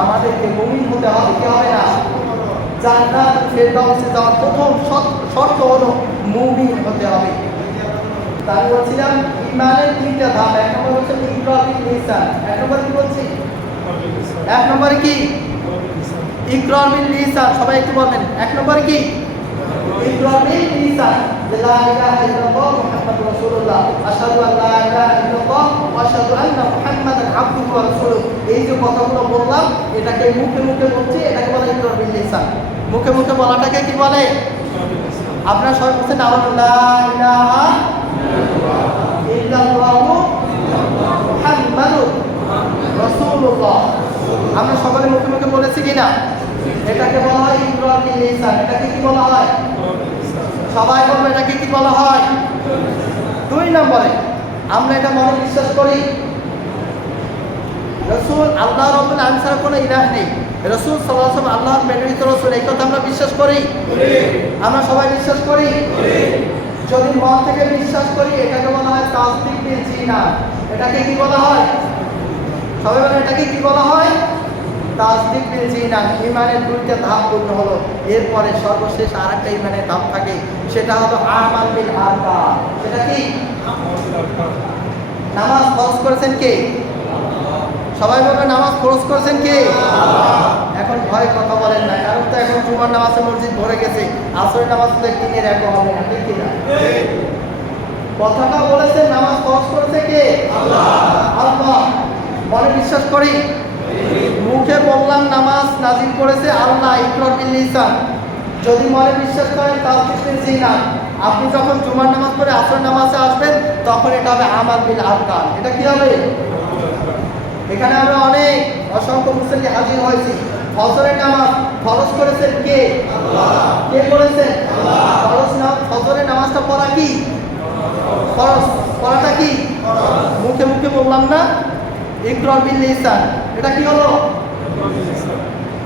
আমাদেরকে মুমিন হতে হবে, কি হবে না? জান্নাত ফেরদাউসে যাওয়ার প্রথম শর্ত হলো মুমিন হতে হবে। তাই বলছিলাম ঈমানের তিনটা ধাপ। এক নম্বর হচ্ছে ইকরার বিল লিসান। এক নম্বর কি বলছি? এক নম্বরে কি? ইকরার বিল লিসান। সবাই একটু বলেন, এক নম্বরে কি? ইকরার বিল লিসান, লা ইলাহা ইল্লাল্লাহ মুহাম্মাদুর রাসূলুল্লাহ, আশহাদু আল লা ইলাহা ইল্লাল্লাহ ওয়া আশহাদু আন্না মুহাম্মাদান আবদুহু ওয়া রাসূলুহু। এই যে কথাগুলো বললাম, এটাকে মুখে মুখে বলছি, এটাকে বলে ইকরার বিল লিসান। মুখে মুখে বলাটাকে কি বলে? আপনারা সবাই বলছেন লা ইলাহা ইল্লাল্লাহু মুহাম্মাদুর রাসূলুল্লাহ। আমরা সকলে মুখে মুখে বলেছি কিনা? এটাকে বলা হয় ইকরার বিল লিসান। এটাকে কি বলা হয়? সবাই বলবে এটাকে কি বলা হয়? দুই নম্বরে আমরা এটা মনে বিশ্বাস করি রাসূল আল্লাহ রাব্বুল আলামিন ছাড়া কোনো ইলাহ নেই। রাসূল সাল্লাল্লাহু আলাইহি ওয়াসাল্লাম আল্লাহর প্রেরিত রাসূল, এই কথা আমরা বিশ্বাস করি। আমরা সবাই বিশ্বাস করি। যদি মন থেকে বিশ্বাস করি, এটাকে বলা হয় তাসদীক বিল জিনান। এটাকে কি বলা হয়? সবাই বলেন, এটাকে কি বলা হয়? তাসদীক বিল জিনান। ঈমানের দুইটা ধাপ পূর্ণ হলো, এরপরে সর্বশেষ আরেকটা ঈমানের ধাপ থাকে, সেটা হলো আমাল বিল আরকান। সেটা কি? নামাজ ফরজ করেছেন কে? সবাই বলবে নামাজ ফরজ করেছেন কে? এখন ভয় কথা বলেন না, কারণ তো এখন জুমার নামাজে মসজিদ ভরে গেছে, আসরের নামাজ তো একদিনের এক হবে না, ঠিক কিনা? কথাটা বলেছেন নামাজ ফরজ করেছে কে? আল্লাহ। মনে বিশ্বাস করি। মুখে বললাম নামাজ নাজিল করেছে আল্লাহ, ইকরার বিল লিসান। যদি মনে বিশ্বাস করেন তাসদীক বিল জিনান। আপনি যখন জুমার নামাজ পড়ে আসরের নামাজে আসবেন, তখন এটা হবে আমাল বিল আরকান। এটা কি হবে? এখানে আমরা অনেক অসংখ্য মুসল্লি হাজির হয়েছি। ফজরের নামাজ ফরজ করেছেন কে? আল্লাহ। কে করেছেন? আল্লাহ। ফজরের নামাজটা পড়া কি ফরজ? পড়াটা কি ফরজ? মুখে মুখে বললাম না ইকরার বিল লিসান। এটা কি হলো?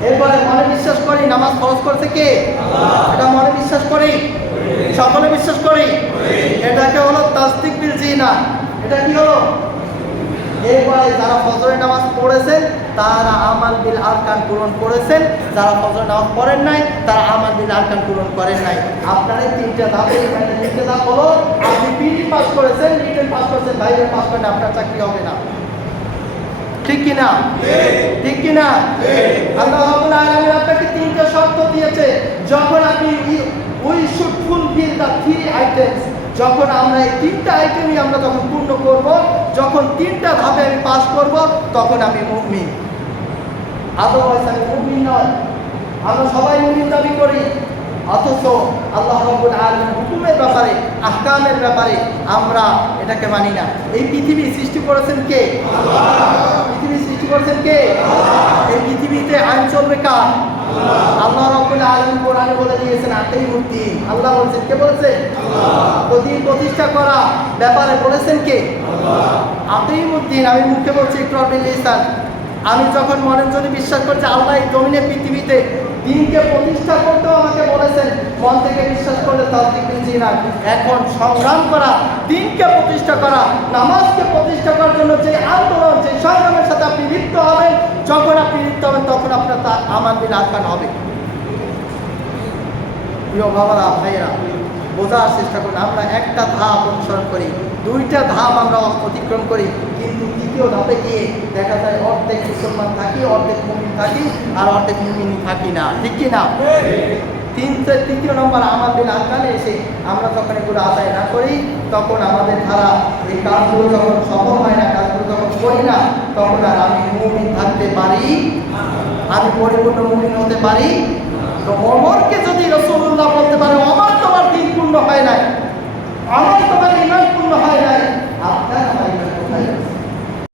এরপরে মনে বিশ্বাস করি নামাজ ফরজ করেছে কে? আল্লাহ। এটা মনে বিশ্বাস করি, সকলে বিশ্বাস করি। এটাকে হলো তাসদীক বিল জিনান। এটা কি হলো? এরপরে যারা ফজরের নামাজ পড়েছেন তারা আমাল বিল আরকান পূরণ করেছেন, যারা ফজরের নামাজ পড়েন নাই তারা আমাল বিল আরকান পূরণ করেন নাই। আপনারা তিনটা ধাপে, এখানে তিনটা ধাপ হলো, আপনি পিটি পাস করেছেন, রিটেন পাস করেছেন, ভাইয়ের পাস করেন, আপনার চাকরি হবে না, ঠিক কিনা? ঠিক কিনা? আল্লাহ রাব্বুল আলামিন আপনাকে তিনটা শর্ত দিয়েছে, যখন আপনি we should fulfil the three items. যখন আমরা এই তিনটা আইটেমই আমরা যখন পূর্ণ করব, যখন তিনটা ধাপে আমি পাস করব, তখন আমি মুমিন। আদারওয়াইজ আমি মুমিন নয়। আমরা সবাই মুমিন দাবি করি, অথচ আল্লাহ রাব্বুল আলামিনের হুকুমের ব্যাপারে, আহকামের ব্যাপারে আমরা এটাকে মানি না। এই পৃথিবী সৃষ্টি করেছেন কে? আল্লাহ। পৃথিবী সৃষ্টি করেছেন কে? আল্লাহ। এই পৃথিবীতে আইন চলবে কার? আল্লাহ। আল্লাহ রাব্বুল আলামিন কোরআনে বলে দিয়েছেন আকিমুদ্দিন। আল্লাহ বলেছেন, কে বলেছেন? আল্লাহ। দিন প্রতিষ্ঠা করা ব্যাপারে বলেছেন কে? আল্লাহ। আকিমুদ্দিন। আমি মুখে বলছি ইকরার বিল লিসান। আমি যখন মনে যদি বিশ্বাস করছি আল্লাহ এই জমিনে পৃথিবীতে দিনকে প্রতিষ্ঠা করতেও আমাকে বলেছেন, মন থেকে বিশ্বাস করলে তাসদীক বিল জিনান। এখন সংগ্রাম করা, দিনকে প্রতিষ্ঠা করা, নামাজকে প্রতিষ্ঠা করার জন্য যে আন্দোলন, যে সংগ্রামের সাথে আপনি লিপ্ত হবেন, যখন আপনি লিপ্ত হবেন তখন আপনার তা আমাল বিল আরকান হবে। প্রিয় বাবারা, ভাইয়েরা, বোঝার চেষ্টা করুন। আমরা একটা ধাপ অনুসরণ করি, দুইটা ধাপ আমরা অতিক্রম করি, কিন্তু তৃতীয় ধাপে গিয়ে দেখা যায় অর্ধেক মুসলমান থাকি, অর্ধেক মুমিন থাকি, আর অর্ধেক মুমিন থাকি না, ঠিক কি না? তৃতীয় নম্বর আমাল বিল আরকানে এসে আমরা যখন এগুলো আদায় না করি, তখন আমাদের দ্বারা এই কাজগুলো যখন সফল হয় না, কাজগুলো যখন করি না, তখন আর আমি মুমিন থাকতে পারি, আমি পরিপূর্ণ মুমিন হতে পারি। তো ওমরকে যদি